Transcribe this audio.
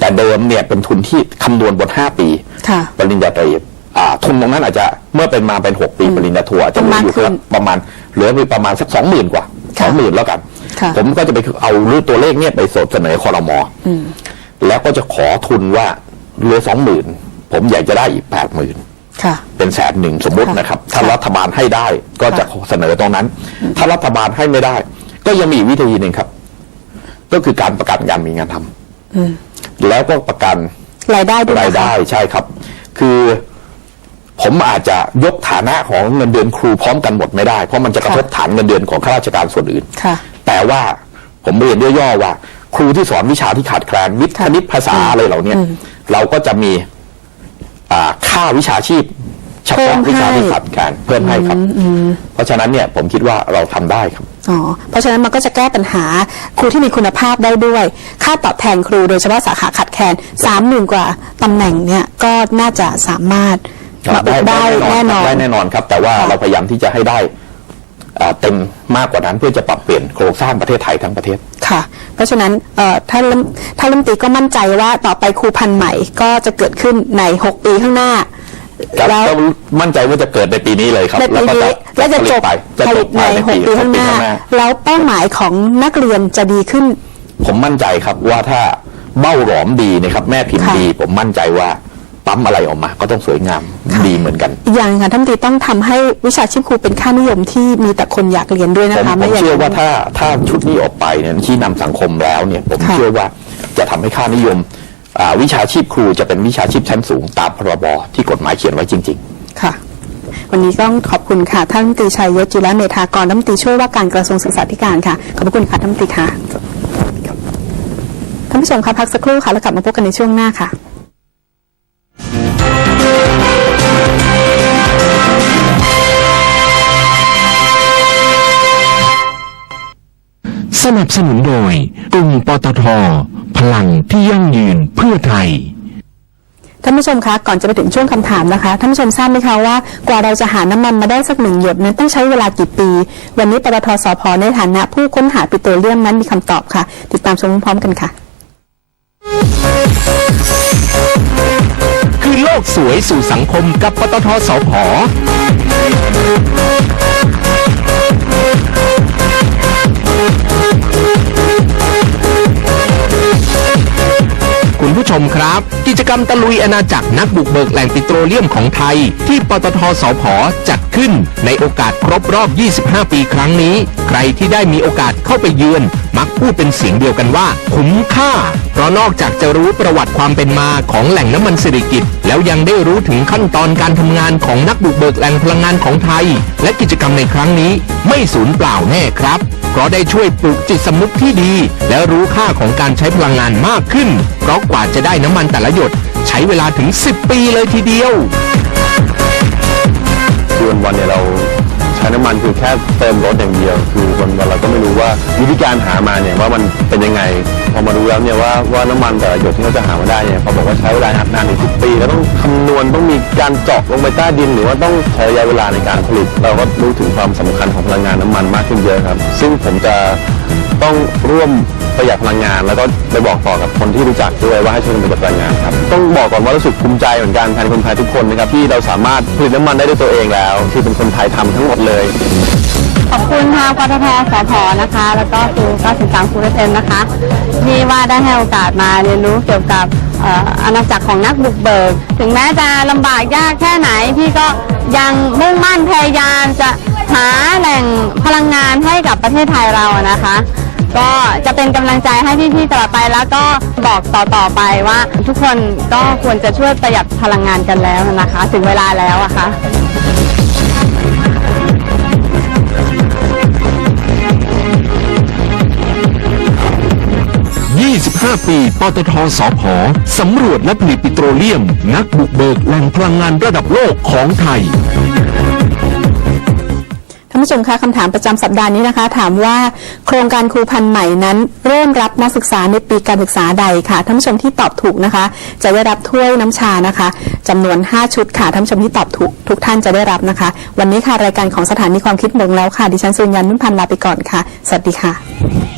แต่เดิมเนี่ยเป็นทุนที่คำนวณบน 5 ปีค่ะปริญญาตรีอ่าทุนตรงนั้นอาจจะเมื่อเป็นมาเป็น 6 ปีปริญญาโทอาจจะเหลืออยู่มากขึ้นประมาณเหลือไปประมาณสักสองหมื่นกว่าสค่ะองหมื่นแล้วกันค่ะผมก็จะไปเอารูปตัวเลขเนี่ยไปเสนอคอรมอแล้วก็จะขอทุนว่าเหลือสองหมื่นผมอยากจะได้อีกแปดหมื่นค่ะเป็นแสนหนึ่งสมมติค่ะนะครับ ถ้าค่ะรัฐบาลให้ได้ก็จะค่ะเสนอตรงนั้น ถ้ารัฐบาลให้ไม่ได้ ก็ยังมีอีกวิธีหนึ่งครับ ก็คือการประกันการมีงานทำ แล้วก็ประกันรายได้ด้วยรายนะคะได้ใช่ครับ คือผมอาจจะยกฐานะของเงินเดือนครูพร้อมกันหมดไม่ได้ เพราะมันจะกระทบฐานเงินเดือนของข้าราชการส่วนอื่นค่ะแต่ว่าผมเรียนย่อๆว่า ครูที่สอนวิชาที่ขาดแคลนวิทย์คค่ะณิตภาษาอะไรเหล่าเนี้ยเราก็จะมีอ่าค่าวิชาชีพเฉพาะเพิ่มให้วิชาที่ขาดแคลนเพิ่มให้ครับ เพราะฉะนั้นเนี่ยผมคิดว่าเราทำได้ครับ อ๋อเพราะฉะนั้นมันก็จะแก้ปัญหาครูที่มีคุณภาพได้ด้วย ค่าตอบแทนครูโดยเฉพาะสาขาขาดแคลนสามหมื่นกว่าตำแหน่งเนี่ยก็น่าจะสามารถมาอุดได้แน่นอนได้แน่นอนครับ แต่ว่าค่ะเราพยายามที่จะให้ได้อ่าเต็มมากกว่านั้นเพื่อจะปรับเปลี่ยนโครงสร้างประเทศไทยทั้งประเทศค่ะ เพราะฉะนั้นเอ่อถ้าเริ่มถ้าเริ่มตีก็มั่นใจว่าต่อไปครูพันธุ์ใหม่ก็จะเกิดขึ้นใน 6 ปีข้างหน้า ครับแล้ว ก็มั่นใจว่าจะเกิดในปีนี้เลยครับในปีนี้และจะจบไปจะผจลิบตในภายในหปีกปีข้างหน้าหกปีแล้วเป้าหมายของนักเรียนจะดีขึ้น ผมมั่นใจครับว่าถ้าเบ้าหลอมดีนะครับ แม่พิมพ์ค่ะ ดี ผมมั่นใจว่าปั๊มอะไรออกมา ก็ต้องสวยงามค่ะดีเหมือนกัน อีกอย่างหนึ่งค่ะท่านตรีต้องทำให้วิชาชีพครูเป็นค่านิยมที่มีแต่คนอยากเรียนด้วยผนะมคะผไม่มอย่างเชื่อว่านั้นถ้าถ้าชุดนี้ออกไปเนี่ยชี้นำสังคมแล้วเนี่ย ผมค่ะเชื่อว่าจะทำให้ค่านิยมอ่า วิชาชีพครูจะเป็นวิชาชีพชั้นสูงตามพรบที่กฎหมายเขียนไว้จริง ๆ ค่ะ วันนี้ต้องขอบคุณค่ะ ท่านรัฐมนตรีชัยยศจุลเมธากรรัฐมนตรีช่วยว่าการกระทรวงศึกษาธิการค่ะ ขอบพระคุณค่ะท่านรัฐมนตรีค่ะท่านผู้ชมคะพักสักครู่ค่ะ แล้วกลับมาพบกันในช่วงหน้าค่ะสนับสนุนโดยกลุ่มปตทพ ลังที่ยั่งยืนเพื่อไทยท่านผู้ชมคะก่อนจะไปถึงช่วงคำถามนะคะท่านผู้ชมทราบไหมคะว่ากว่าเราจะหาน้ำมันมาได้สักหนึ่งหยดนั้นต้องใช้เวลากี่ปี วันนี้ปตทสพในฐานะ ผู้ค้นหาปิโตรเลียมนั้นมีคำตอบค่ะ ติดตามชมพร้อมๆกันค่ะ คือโลกสวยสู่สังคมกับปตทสพ ชมครับกิจกรรมตะลุยอาณาจักรนักบุกเบิกแหล่งปิโตรเลียมของไทย ที่ปตทสพจัดขึ้น ในโอกาสครบรอบ 25 ปีครั้งนี้ ใครที่ได้มีโอกาสเข้าไปเยือน มักพูดเป็นเสียงเดียวกันว่า คุ้มค่า เพราะนอกจากจะรู้ประวัติความเป็นมาของแหล่งน้ำมันสิริกิตแล้วยังได้รู้ถึงขั้นตอนการทำงานของนักบุกเบิกแหล่งพลังงานของไทย และกิจกรรมในครั้งนี้ ไม่สูญเปล่าแน่ครับเพราะได้ช่วยปลูกจิตสำนึกที่ดี และรู้ค่าของการใช้พลังงานมากขึ้น เพราะกว่าจะได้น้ำมันแต่ละหยด ใช้เวลาถึง 10 ปีเลยทีเดียวคือวันวันๆเนี่ยเราใช้น้ำมันคือแค่เติมรถอย่างเดียว คือวันวันๆเราก็ไม่รู้ว่าวิธีการหามาเนี่ยว่ามันเป็นยังไง พอมารู้แล้วเนี่ยว่าว่าน้ำมันแต่ละหยดที่เราจะหามาได้เนี่ยเขาบอกว่าใช้เวลานานถึงสิบปี แล้วต้องคำนวณต้องมีการเจาะลงไปใต้ดิน หรือว่าต้องใช้ระยะเวลาในการผลิต เราก็รู้ถึงความสำคัญของพลังงานน้ำมันมากขึ้นเยอะครับ ซึ่งผมจะต้องร่วมประหยัดพลังงาน แล้วก็ไปบอกต่อกับคนที่รู้จักด้วยว่าให้ช่วยกันประหยัดพลังงานครับต้องบอกก่อนว่ารู้สึกภูมิใจเหมือนกันแทนคนไทยทุกคนนะครับที่เราสามารถผลิตน้ำมันได้ด้วยตัวเองแล้ว ที่เป็นคนไทยทำทั้งหมดเลย ขอบคุณทางปตทสพนะคะ แล้วก็คือ93คูเเซนนะคะที่ว่าได้ให้โอกาสมาเรียนรู้เกี่ยวกับเอ่ออาณาจักรของนักบุกเบิก ถึงแม้จะลำบากยากแค่ไหนพี่ก็ยังมุ่งมั่นพยายามจะ หาแหล่งพลังงานให้กับประเทศไทยเรานะคะ ก็จะเป็นกำลังใจให้พี่ๆตลอดไปแล้วก็บอกต่อๆไปว่า ทุกคนก็ควรจะช่วยประหยัดพลังงานกันแล้วนะคะ ถึงเวลาแล้วอะค่ะ25 ปีปตทสพสำรวจและผลิตปิโตรเลียม นักบุกเบิกแหล่งพลังงานระดับโลกของไทย ผู้ชมคะคำถามประจำสัปดาห์นี้นะคะ ถามว่าโครงการครูพันธุ์ใหม่นั้น เริ่มรับนักศึกษาในปีการศึกษาใดค่ะท่านผู้ชมที่ตอบถูกนะคะ จะได้รับถ้วยน้ำชานะคะจำนวน 5 ชุดค่ะท่านผู้ชมที่ตอบถูกทุกท่านจะได้รับนะคะ วันนี้ค่ะรายการของสถานีความคิดหมงแล้วค่ะดิฉันสุญญานุ่นพันธ์ลาไปก่อนค่ะ สวัสดีค่ะ